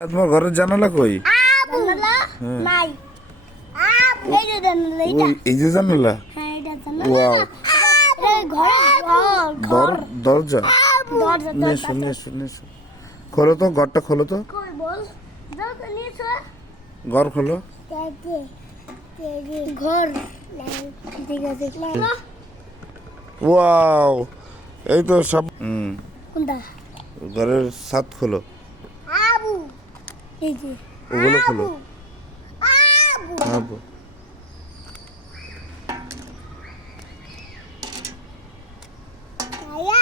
তোমার ঘরের জানালা কই? জানালা নাই। এই যে জানালা ওই এটা। এই যে জানালা। হ্যাঁ এটা জানালা। ওয়াও, ঘর দরজা। দরজা নেশো নেশো নেশো, খোলো তো ঘরটা, খোলো তো কই বল যাও তো নিচে ঘর খোলো। ঘর ঠিক আছে ওয়াও, এই তো সব। কোনটা ঘরের ছাদ খোলো, আবু এই যে ওগুলো খোলো। আবু আবু, আয়া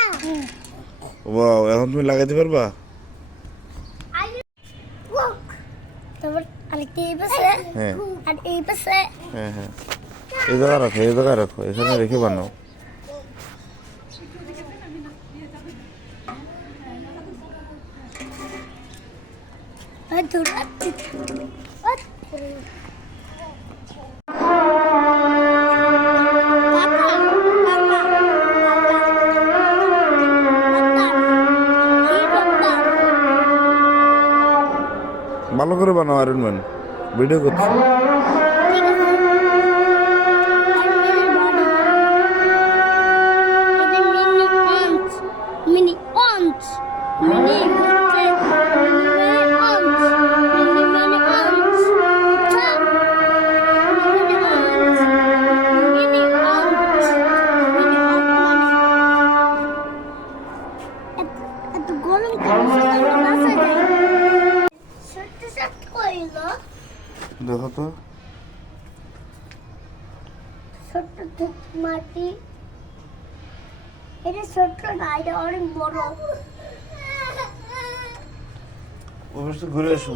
ওয়াও, এখন তুমি লাগাইতে পারবা? তারপর আরেকটা এই পাশে হ্যাঁ আর এই পাশে হ্যাঁ হ্যাঁ, এই জায়গায় রাখো, এই জায়গায় রাখো, এখানে রেখে বানাও। আর ধরো ভালো করে বানাও আয়রন ম্যান, ভিডিও করছি। মিনি অঞ্চ মিনি হচ্ছে মিনি অঞ্চ মিনি মানে অঞ্চ আচ্ছা মিনি অঞ্চ মিনি অঞ্চ মিনি অঞ্চ এত গরম করে বাসা যায় ছোট্ট ছোট্ট কইলো দেখো তো, ছোট্ট মাটি এটা ছোট্ট না এটা অনেক বড় অবশ্যই ঘুরে আসো।